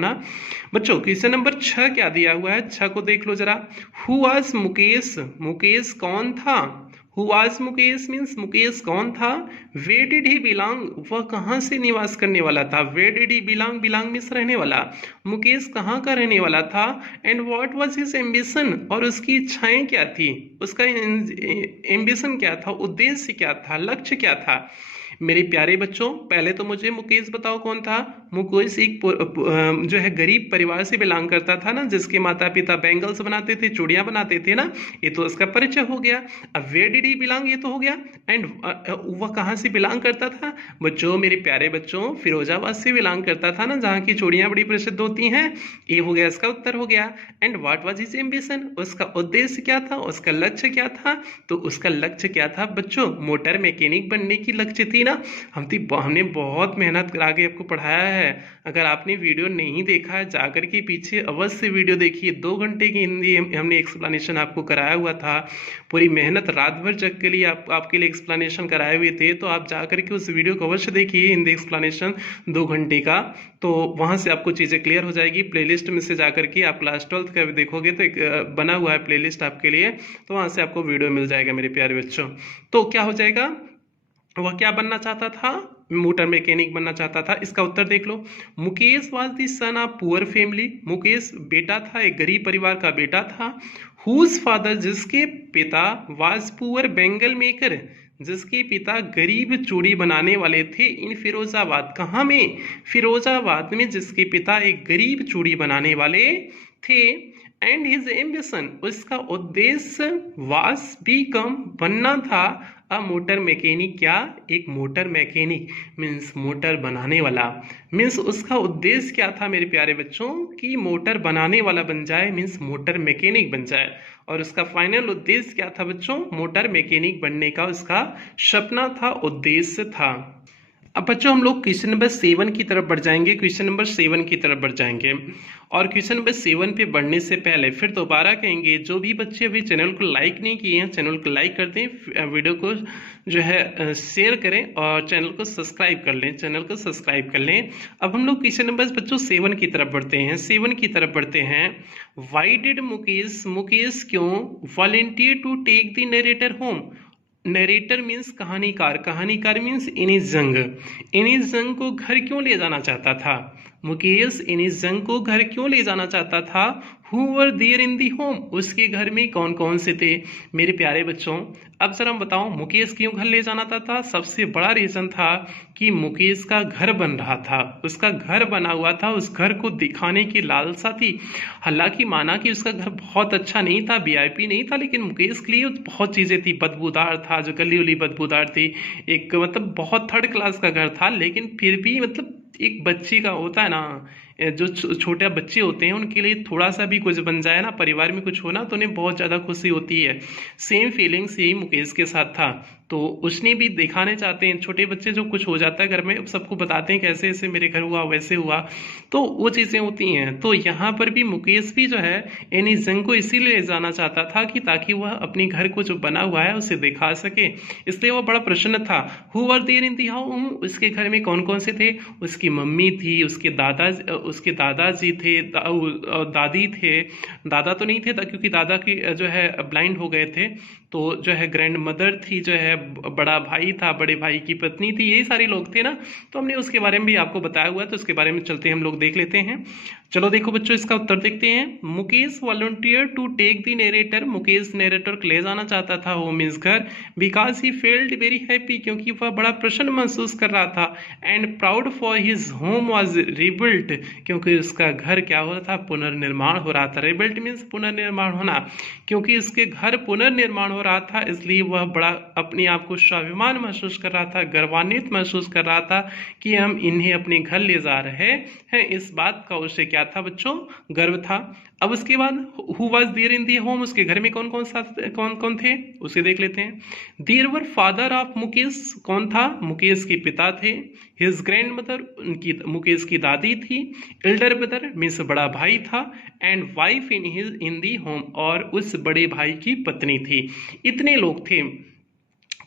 ना बच्चों। Question number 6 क्या दिया हुआ है, 6 को देख लो जरा। हु वाज मुकेश, मुकेश कौन था। Who was Mukesh means Mukesh कौन था। वेयर डिड ही बिलोंग, वह कहाँ से निवास करने वाला था। Where did he belong, belong means रहने वाला। मुकेश कहाँ का रहने वाला था। And what was his ambition, और उसकी इच्छाएं क्या थी, उसका एम्बिशन क्या था, उद्देश्य क्या था, लक्ष्य क्या था। मेरे प्यारे बच्चों, पहले तो मुझे मुकेश बताओ कौन था। मुकेश एक जो है गरीब परिवार से बिलोंग करता था ना, जिसके माता पिता बैंगल्स बनाते थे, चूड़ियां बनाते थे ना, ये तो उसका परिचय हो गया। अब वेयर डिड ही बिलोंग, ये तो हो गया। एंड वह कहाँ से बिलोंग करता था बच्चों, मेरे प्यारे बच्चों, फिरोजाबाद से बिलोंग करता था ना, जहाँ की चूड़ियां बड़ी प्रसिद्ध होती हैं। ये हो गया, इसका उत्तर हो गया। And what was his ambition, उसका उद्देश्य क्या था, उसका लक्ष्य क्या था। तो उसका लक्ष्य क्या था बच्चों, मोटर मैकेनिक बनने की लक्ष्य थी ना। हमने बहुत मेहनत करा के आपको पढ़ाया है। अगर आपने वीडियो नहीं देखा है, जाकर के पीछे अवश्य वीडियो देखिए। 2 घंटे की हिंदी हमने एक्सप्लेनेशन आपको कराया हुआ था। पूरी मेहनत रात भर जग के लिए आपके लिए एक्सप्लेनेशन कराए हुए थे। तो आप जाकर के उस वीडियो को अवश्य देखिए, हिंदी एक्सप्लेनेशन 2 घंटे का। तो वहां से आपको चीजें क्लियर हो जाएगी। प्लेलिस्ट में से जाकर के आप क्लास 12 का भी देखोगे तो एक बना हुआ है प्लेलिस्ट आपके लिए, तो वहां से आपको वीडियो मिल जाएगा मेरे प्यारे बच्चों। तो क्या हो जाएगा, वह क्या बनना चाहता था, मोटर मैकेनिक बनना चाहता था। इसका उत्तर देख लो। Mukesh was the son of poor family, Mukesh बेटा था, एक गरीब परिवार का बेटा था। हुज फादर, जिसके पिता, वाज पुअर बेंगल मेकर, जिसके पिता गरीब चूड़ी बनाने वाले थे। इन फिरोजाबाद, कहाँ में, फिरोजाबाद में, जिसके पिता एक गरीब चूड़ी बनाने वाले थे। एंड हिज एम्बिशन, उसका उद्देश्य, वास बीकम, बनना था, अ मोटर मैकेनिक, क्या, एक मोटर मैकेनिक मीन्स मोटर बनाने वाला। मीन्स उसका उद्देश्य क्या था मेरे प्यारे बच्चों, कि मोटर बनाने वाला बन जाए, मीन्स मोटर मैकेनिक बन जाए। और उसका फाइनल उद्देश्य क्या था बच्चों, मोटर मैकेनिक बनने का उसका सपना था, उद्देश्य था। अब बच्चों हम लोग क्वेश्चन नंबर 7 की तरफ बढ़ जाएंगे, क्वेश्चन नंबर 7 की तरफ बढ़ जाएंगे। और क्वेश्चन नंबर 7 पे बढ़ने से पहले फिर दोबारा कहेंगे, जो भी बच्चे अभी चैनल को लाइक नहीं किए हैं, चैनल को लाइक कर दें, वीडियो को जो है शेयर करें और चैनल को सब्सक्राइब कर लें, चैनल को सब्सक्राइब कर लें। अब हम लोग क्वेश्चन नंबर बच्चों 7 की तरफ बढ़ते हैं, 7 की तरफ बढ़ते हैं। वाई डिड मुकेश, मुकेश क्यों, volunteer to take the narrator home. Narrator means कहानीकार, कहानीकार मीन्स इनिस जंग, इनिस जंग को घर क्यों ले जाना चाहता था। मुकेश इनिस जंग को घर क्यों ले जाना चाहता था। Who were there in the home, उसके घर में कौन कौन से थे। मेरे प्यारे बच्चों, अब जरा बताओ मुकेश क्यों घर ले जाना चाहता था। सबसे बड़ा रीजन था कि मुकेश का घर बन रहा था, उसका घर बना हुआ था, उस घर को दिखाने की लालसा थी। हालांकि माना कि उसका घर बहुत अच्छा नहीं था, वीआईपी नहीं था, लेकिन मुकेश के लिए बहुत चीजें थी। बदबूदार था, जो गली उली बदबूदार थी, एक मतलब बहुत थर्ड क्लास का घर था। लेकिन फिर भी मतलब एक बच्ची का होता है ना, जो छोटे बच्चे होते हैं उनके लिए थोड़ा सा भी कुछ बन जाए ना, परिवार में कुछ होना, तो उन्हें बहुत ज़्यादा खुशी होती है। सेम फीलिंग्स यही मुकेश के साथ था। तो उसने भी दिखाने चाहते हैं, छोटे बच्चे जो कुछ हो जाता है घर में सबको बताते हैं कैसे ऐसे मेरे घर हुआ, वैसे हुआ, तो वो चीज़ें होती हैं। तो यहाँ पर भी मुकेश भी जो है यानी जंग को इसीलिए ले जाना चाहता था कि ताकि वह अपने घर को जो बना हुआ है उसे दिखा सके, इसलिए वह बड़ा प्रसन्न था। Who were there in the home, उसके घर में कौन कौन से थे। उसकी मम्मी थी, उसके दादाजी थे, दादी थे। दादा तो नहीं थे क्योंकि दादा की जो है ब्लाइंड हो गए थे। तो जो है ग्रैंड मदर थी, जो है बड़ा भाई था, बड़े भाई की पत्नी थी, यही सारे लोग थे ना। तो हमने उसके बारे में भी आपको बताया हुआ है, तो उसके बारे में चलते हैं हम लोग देख लेते हैं। चलो देखो बच्चों, इसका उत्तर देखते हैं। Mukesh volunteer to take the narrator, Mukesh narrator को ले जाना चाहता था होम इस घर, because he felt very happy, क्योंकि वह बड़ा प्रसन्न महसूस कर रहा था। And proud for his home was rebuilt, क्योंकि उसका घर क्या हो रहा था, पुनर्निर्माण हो रहा था। रिबिल्ट मीन्स पुनर्निर्माण होना, क्योंकि उसके घर पुनर्निर्माण हो रहा था, इसलिए वह बड़ा अपने आप को स्वाभिमान महसूस कर रहा था, गर्वान्वित महसूस कर रहा था कि हम इन्हें अपने घर ले जा रहे हैं। इस बात का उसे क्या था बच्चों, गर्व था। अब उसके बाद who was there in the home, उसके घर में कौन कौन थे उसे देख लेते हैं। There were father of Mukesh, कौन था, मुकेश के पिता थे। हिज ग्रैंड मदर, उनकी मुकेश की दादी थी। एल्डर ब्रदर मीन्स बड़ा भाई था। And wife in the home, और उस बड़े भाई की पत्नी थी। इतने लोग थे।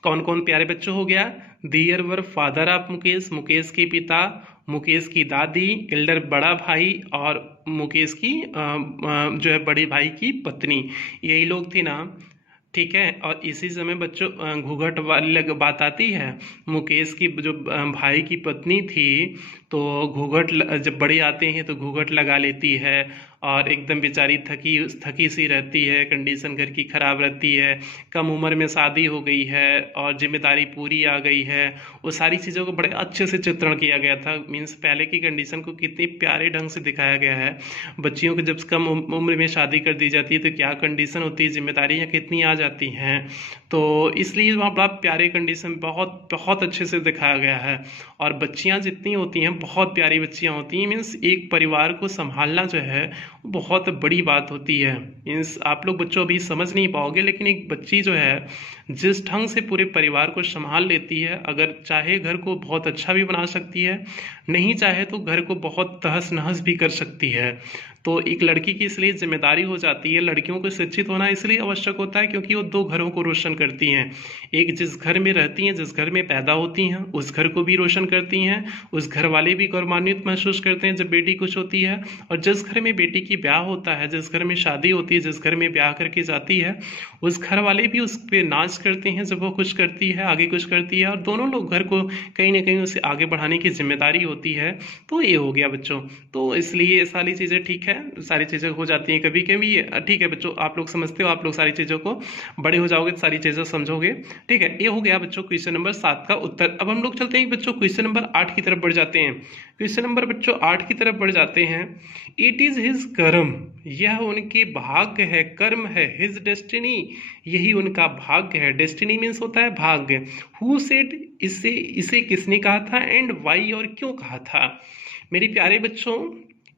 कौन कौन प्यारे बच्चों हो गया। There were father of Mukesh, Mukesh के पिता। मुकेश की दादी, एल्डर बड़ा भाई, और मुकेश की जो है बड़े भाई की पत्नी, यही लोग थे ना। ठीक है, और इसी समय बच्चों घूंघट वाली बात आती है। मुकेश की जो भाई की पत्नी थी, तो जब बड़े आते हैं तो घूंघट लगा लेती है, और एकदम बेचारी थकी थकी सी रहती है, कंडीशन घर की खराब रहती है, कम उम्र में शादी हो गई है और जिम्मेदारी पूरी आ गई है। वो सारी चीज़ों को बड़े अच्छे से चित्रण किया गया था, मीन्स पहले की कंडीशन को कितने प्यारे ढंग से दिखाया गया है। बच्चियों को जब कम उम्र में शादी कर दी जाती है तो क्या कंडीशन होती है, जिम्मेदारियाँ कितनी आ जाती हैं। तो इसलिए वहाँ बड़ा प्यारे कंडीशन बहुत बहुत अच्छे से दिखाया गया है। और बच्चियाँ जितनी होती हैं बहुत प्यारी बच्चियाँ होती हैं, मीन्स एक परिवार को संभालना जो है बहुत बड़ी बात होती है। मीन्स आप लोग बच्चों अभी समझ नहीं पाओगे, लेकिन एक बच्ची जो है जिस ढंग से पूरे परिवार को संभाल लेती है, अगर चाहे घर को बहुत अच्छा भी बना सकती है, नहीं चाहे तो घर को बहुत तहस नहस भी कर सकती है। तो एक लड़की की इसलिए जिम्मेदारी हो जाती है, लड़कियों को शिक्षित होना इसलिए आवश्यक होता है क्योंकि वो दो घरों को रोशन करती हैं। एक जिस घर में रहती हैं, जिस घर में पैदा होती हैं, उस घर को भी रोशन करती हैं, उस घर वाले भी गौरवान्वित महसूस करते हैं जब बेटी कुछ होती है। और जिस घर में बेटी की ब्याह होता है, जिस घर में शादी होती है, जिस घर में ब्याह करके जाती है, उस घर वाले भी उस पर नाच करते हैं जब वो कुछ करती है, आगे कुछ करती है, और दोनों लोग घर को कहीं ना कहीं उसे आगे बढ़ाने की जिम्मेदारी होती है। तो ये हो गया बच्चों, तो इसलिए ये सारी चीज़ें ठीक है, सारी चीज़ें हो जाती हैं कभी कभी, ठीक है बच्चों, आप लोग समझते हो, आप लोग सारी चीज़ों को बड़े हो जाओगे तो सारी चीज़ें समझोगे। ठीक है, ये हो गया बच्चों क्वेश्चन नंबर 7 का उत्तर। अब हम लोग चलते हैं बच्चों क्वेश्चन नंबर 8 की तरफ बढ़ जाते हैं। क्वेश्चन नंबर बच्चों 8 की तरफ बढ़ जाते हैं। इट इज हिज कर्म, यह उनके भाग्य है, कर्म है, हिज डेस्टिनी, यही उनका भाग्य है। डेस्टिनी मीन्स होता है भाग्य। हु सेड, इसे इसे किसने कहा था, एंड वाई, और क्यों कहा था। मेरे प्यारे बच्चों,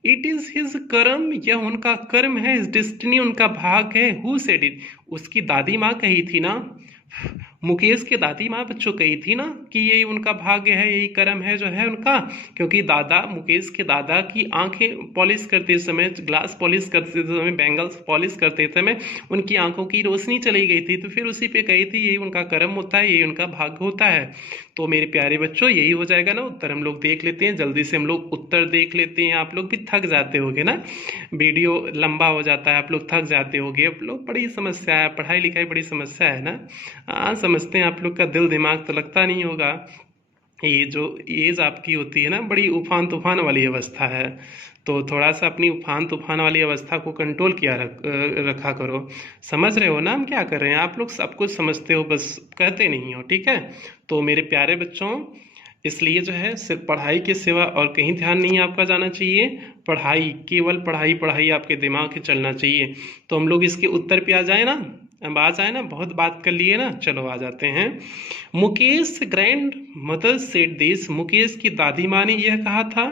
इट इज हिज कर्म, यह उनका कर्म है, हिज डेस्टिनी, उनका भाग है। हु सेड इट, उसकी दादी माँ कही थी ना, मुकेश की दादी माँ बच्चों कही थी ना कि यही उनका भाग्य है, यही कर्म है जो है उनका। क्योंकि दादा, मुकेश के दादा की आंखें पॉलिश करते समय, ग्लास पॉलिश करते समय, बैंगल्स पॉलिश करते समय उनकी आंखों की रोशनी चली गई थी, तो फिर उसी पे कही थी यही उनका कर्म होता है, यही उनका भाग्य होता है। तो मेरे प्यारे बच्चों यही हो जाएगा ना उत्तर। हम लोग देख लेते हैं, जल्दी से हम लोग उत्तर देख लेते हैं। आप लोग भी थक जाते होगे ना, वीडियो लंबा हो जाता है, आप लोग थक जाते होगे। आप लोग बड़ी समस्या है, पढ़ाई लिखाई बड़ी समस्या है ना। हाँ समझते हैं, आप लोग का दिल दिमाग तो लगता नहीं होगा। ये जो एज आपकी होती है ना, बड़ी उफान तूफान वाली अवस्था है, तो थोड़ा सा अपनी उफान तूफान वाली अवस्था को कंट्रोल किया रखा करो। समझ रहे हो ना हम क्या कर रहे हैं, आप लोग सब कुछ समझते हो, बस कहते नहीं हो। ठीक है, तो मेरे प्यारे बच्चों, इसलिए जो है सिर्फ पढ़ाई के सिवा और कहीं ध्यान नहीं आपका जाना चाहिए। पढ़ाई, केवल पढ़ाई पढ़ाई आपके दिमाग में चलना चाहिए। तो हम लोग इसके उत्तर पे आ जाए ना, अब आ जाए ना, बहुत बात कर लिए ना, चलो आ जाते हैं। Mukesh grand mother said this, Mukesh की दादी माँ ने यह कहा था।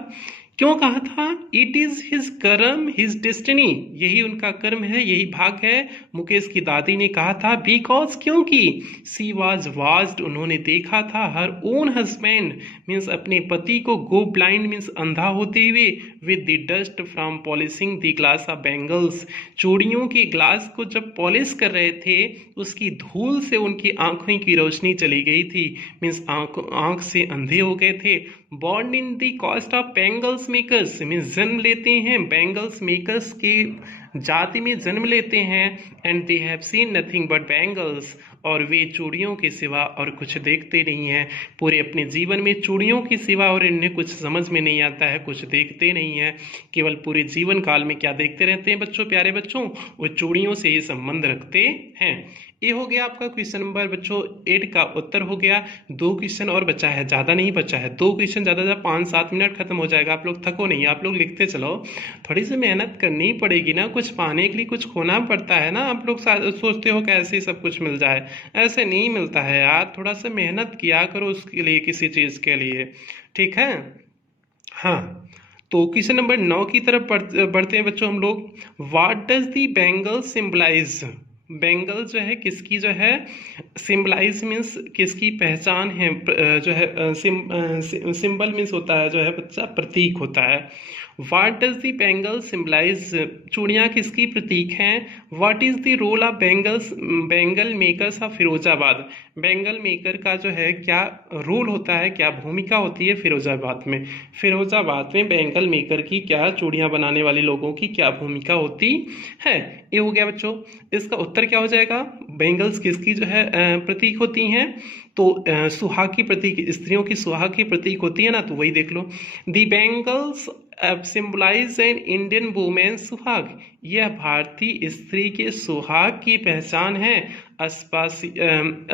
क्यों कहा था, इट इज हिज कर्म, हिज डेस्टिनी, यही उनका कर्म है, यही भाग है। मुकेश की दादी ने कहा था बिकॉज, क्योंकि सी वॉज वाज्ड, उन्होंने देखा था, हर ओन हस्बैंड मीन्स अपने पति को, गो ब्लाइंड मीन्स अंधा होते हुए, with the dust from polishing the glass of bangles, चूड़ियों के ग्लास को जब पॉलिश कर रहे थे उसकी धूल से उनकी आंखों की रोशनी चली गई थी, मीन्स आंख से अंधे हो गए थे। Born in the cost of bangles makers, means जन्म लेते हैं बैंगल्स मेकर्स के जाति में जन्म लेते हैं। And they have seen nothing but bangles, और वे चूड़ियों के सिवा और कुछ देखते नहीं हैं। पूरे अपने जीवन में चूड़ियों के सिवा और इन्हें कुछ समझ में नहीं आता है, कुछ देखते नहीं हैं। केवल पूरे जीवन काल में क्या देखते रहते हैं बच्चों, प्यारे बच्चों, वो चूड़ियों से ये संबंध रखते हैं। ये हो गया आपका क्वेश्चन नंबर बच्चों 8 का उत्तर हो गया। 2 क्वेश्चन और बचा है, ज़्यादा नहीं बचा है, 2 क्वेश्चन, ज़्यादा 5-7 मिनट खत्म हो जाएगा। आप लोग थको नहीं, आप लोग लिखते चलो, थोड़ी सी मेहनत करनी पड़ेगी ना, कुछ पाने के लिए कुछ खोना पड़ता है ना। आप लोग सोचते हो कैसे सब कुछ मिल जाए, ऐसे नहीं मिलता है यार, थोड़ा सा मेहनत किया करो उसके लिए, किसी चीज़ के लिए। ठीक है, हाँ, तो क्वेश्चन नंबर 9 की तरफ बढ़ते हैं बच्चों हम लोग। What does the bangle symbolize, bangle जो है किसकी जो है सिंबलाइज मीन्स किसकी पहचान है, जो है सिंबल मीन्स होता है जो है बच्चा प्रतीक होता है। What does the bangle symbolize, चूड़ियाँ किसकी प्रतीक हैं। What is the role of bangle makers of Firozabad, bangle maker का जो है क्या रोल होता है, क्या भूमिका होती है फिरोजाबाद में। फिरोजाबाद में बैंगल मेकर की क्या, चूड़ियाँ बनाने वाले लोगों की क्या भूमिका होती है। ये हो गया बच्चों। इसका उत्तर क्या हो जाएगा, बैंगल्स किसकी जो है प्रतीक होती हैं, तो सुहाग की प्रतीक, स्त्रियों की सुहाग की प्रतीक होती है ना, तो वही देख लो। The bangles symbolise an Indian women सुहाग, यह भारतीय स्त्री के सुहाग की पहचान है।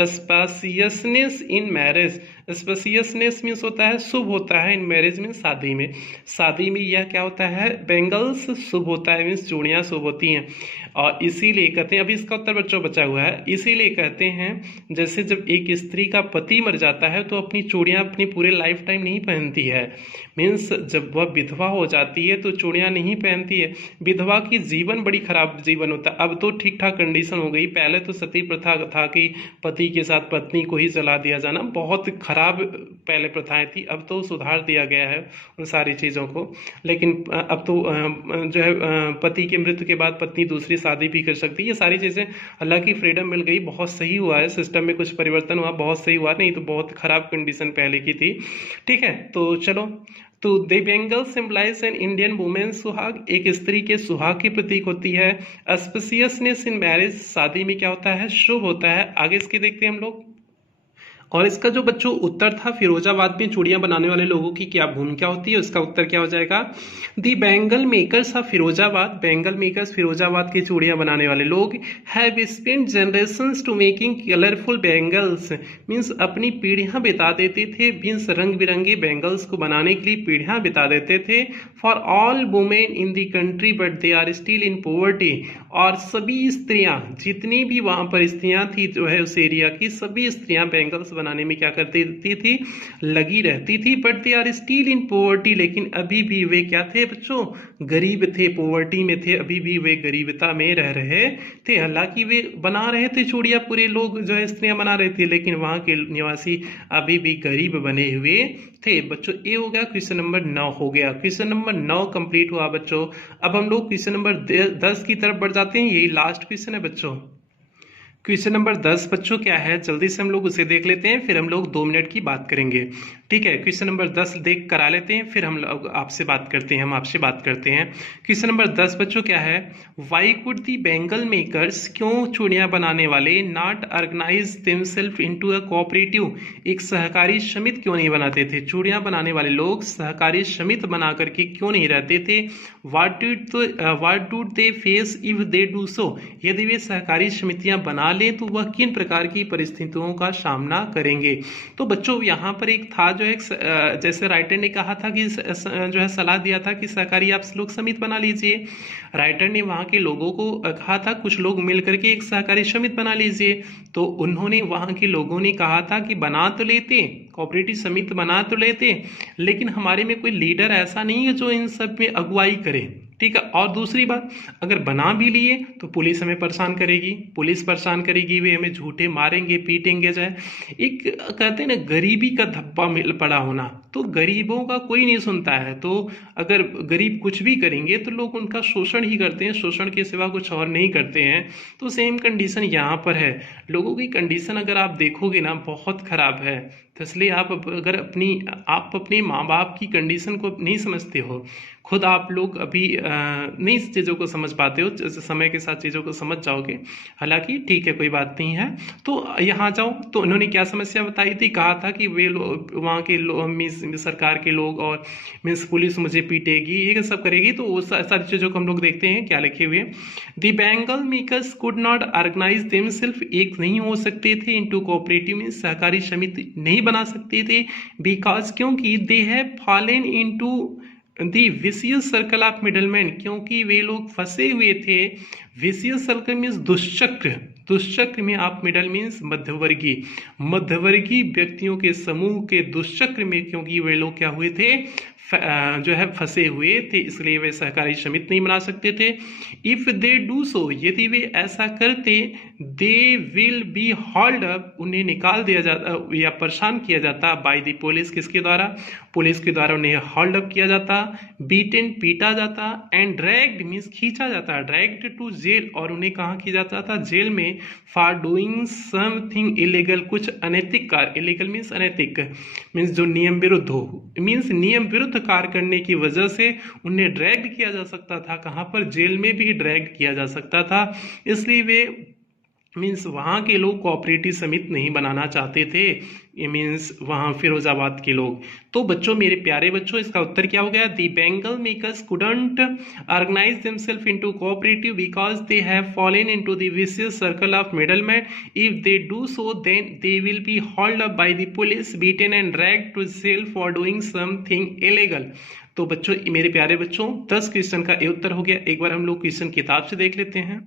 स्पासियसनेस इन मैरिज, स्पासियसनेस मीन्स होता है शुभ होता है, इन मैरिज मीन्स शादी में, शादी में यह क्या होता है, बैंगल्स शुभ होता है, मीन्स चूड़ियाँ शुभ होती हैं। और इसीलिए कहते हैं, अभी इसका उत्तर बच्चों बचा हुआ है, इसीलिए कहते हैं जैसे जब एक स्त्री का पति मर जाता है तो अपनी चूड़ियाँ अपनी पूरे लाइफ टाइम नहीं पहनती है, मीन्स जब वह विधवा हो जाती है तो चूड़ियाँ नहीं पहनती है। विधवा की जीवन बड़ी खराब जीवन होता है। अब तो ठीक ठाक कंडीशन हो गई, पहले तो सती प्रथा था कि पति के साथ पत्नी को ही जला दिया जाना, बहुत खराब पहले प्रथाएं थी। अब तो सुधार दिया गया है उन सारी चीज़ों को, लेकिन अब तो जो है पति के मृत्यु के बाद पत्नी दूसरी शादी भी कर सकती है। ये सारी चीज़ें अल्लाह की फ्रीडम मिल गई, बहुत सही हुआ है, सिस्टम में कुछ परिवर्तन हुआ, बहुत सही हुआ, नहीं तो बहुत खराब कंडीशन पहले की थी। ठीक है, तो चलो, तो the bangle symbolize an Indian women suhag, एक स्त्री के सुहाग की प्रतीक होती है। स्पेसियसनेस इन मैरिज, शादी में क्या होता है, शुभ होता है। आगे इसके देखते हैं हम लोग। और इसका जो बच्चों उत्तर था, फिरोजाबाद में चूड़ियां बनाने वाले लोगों की क्या भूमिका होती है, उसका उत्तर क्या हो जाएगा, the bangle makers of Firozabad, bangle makers Firozabad की चूड़ियां बनाने वाले लोग have spent generations to making colourful bangles, means अपनी पीढ़ियां बिता देते थे, मीन्स रंग बिरंगे बैंगल्स को बनाने के लिए पीढ़ियां बिता देते थे। For all women in the country but they are still in poverty, और सभी स्त्रियां, जितनी भी वहां पर स्त्रियां थी जो है उस एरिया की, सभी स्त्रियां बैंगल्स बनाने में क्या करती थी, लगी रहती थी। But they are still in poverty, लेकिन अभी भी वे क्या थे बच्चों, गरीब थे, पोवर्टी में थे, अभी भी वे गरीबता में रह रहे थे। हालांकि वे बना रहे थे चूड़ियां, पूरे लोग जो है स्त्रियां बना रहे थे, लेकिन वहां के निवासी अभी भी गरीब बने हुए थे। बच्चों ये हो गया, क्वेश्चन नंबर 9 हो गया, क्वेश्चन नंबर 9 कंप्लीट हुआ बच्चों। अब हम लोग क्वेश्चन नंबर 10 की तरफ बढ़ जाते हैं, यही लास्ट क्वेश्चन है बच्चों। क्वेश्चन नंबर 10 बच्चों क्या है, जल्दी से हम लोग उसे देख लेते हैं, फिर हम लोग 2 मिनट की बात करेंगे। ठीक है, क्वेश्चन नंबर 10 देख करा लेते हैं, फिर हम लोग आपसे बात करते हैं, हम आपसे बात करते हैं। क्वेश्चन नंबर 10 बच्चों क्या है, why could the bangle makers, क्यों चूड़ियां बनाने वाले not organize themselves into a cooperative, एक सहकारी समिति क्यों नहीं बनाते थे, चूड़ियां बनाने वाले लोग सहकारी समिति बना करके क्यों नहीं रहते थे। What do they face if they do सो, यदि वे सहकारी समितियां बना लें तो वह किन प्रकार की परिस्थितियों का सामना करेंगे। तो बच्चों यहाँ पर एक था जो एक जैसे राइटर ने कहा था कि जो है सलाह दिया था कि सहकारी आप लोग समिति बना लीजिए। राइटर ने वहाँ के लोगों को कहा था कुछ लोग मिल करके एक सहकारी समिति बना लीजिए, तो उन्होंने वहाँ के लोगों ने कहा था कि बना तो लेते, कोऑपरेटिव समिति बना तो लेते, लेकिन हमारे में कोई लीडर ऐसा नहीं है जो इन सब में अगुवाई करे। ठीक है, और दूसरी बात, अगर बना भी लिए तो पुलिस हमें परेशान करेगी, पुलिस परेशान करेगी, वे हमें झूठे मारेंगे पीटेंगे। जो है एक कहते हैं ना गरीबी का धब्बा मिल पड़ा होना, तो गरीबों का कोई नहीं सुनता है, तो अगर गरीब कुछ भी करेंगे तो लोग उनका शोषण ही करते हैं, शोषण के सिवा कुछ और नहीं करते हैं। तो सेम कंडीशन यहाँ पर है, लोगों की कंडीशन अगर आप देखोगे ना बहुत खराब है। तो इसलिए आप अगर आप अपने माँ बाप की कंडीशन को नहीं समझते हो, खुद आप लोग अभी नहीं इस चीज़ों को समझ पाते हो, जैसे समय के साथ चीज़ों को समझ जाओगे। हालांकि ठीक है, कोई बात नहीं है। तो यहाँ जाओ, तो उन्होंने क्या समस्या बताई थी, कहा था कि वे लोग वहाँ के लोग, सरकार के लोग और मीन्स पुलिस मुझे पीटेगी, ये सब करेगी। तो वो सारी चीज़ों को हम लोग देखते हैं क्या लिखे हुए। The bangle makers could not organize themselves, एक नहीं हो सकते थे, इनटू कोऑपरेटिव में सहकारी समिति नहीं बना सकते थे, बिकॉज क्योंकि दे have fallen into the vicious circle of middleman, क्योंकि वे लोग फंसे हुए थे। विशियस सर्कल मीन्स दुष्चक्र, दुष्चक्र में आप मिडल मीन्स मध्यवर्गीय व्यक्तियों के समूह के दुष्चक्र में क्योंकि वे लोग क्या हुए थे, जो है फंसे हुए थे, इसलिए वे सहकारी समिति नहीं बना सकते थे। इफ दे डू सो, यदि वे ऐसा करते, दे विल बी हॉल्ड अप, उन्हें निकाल दिया जाता या परेशान किया जाता बाय द पुलिस, किसके द्वारा, पुलिस के द्वारा उन्हें हॉल्ड अप किया जाता, बीटन पीटा जाता, एंड ड्रैग्ड मीन्स खींचा जाता, ड्रैग्ड टू जेल, और उन्हें कहाँ किया जाता था, जेल में, फॉर डूइंग समथिंग इलीगल, कुछ अनैतिक कार्य, इलीगल मीन्स अनैतिक, मीन्स जो नियम विरुद्ध हो, मीन्स नियम विरुद्ध कार्य करने की वजह से उन्हें ड्रैग्ड किया जा सकता था, कहाँ पर, जेल में भी ड्रैग्ड किया जा सकता था। इसलिए वे मीन्स वहाँ के लोग कोऑपरेटिव समिति नहीं बनाना चाहते थे, ये मीन्स वहाँ फिरोजाबाद के लोग। तो बच्चों, मेरे प्यारे बच्चों, इसका उत्तर क्या हो गया, the bangle makers couldn't organise themselves into cooperative because they have fallen into the vicious circle of middleman, if they do so then they will be hauled up by the police, beaten and dragged to jail for doing something illegal. तो बच्चों, मेरे प्यारे बच्चों, 10 question का ये उत्तर हो गया। एक बार हम लोग क्वेश्चन किताब से देख लेते हैं।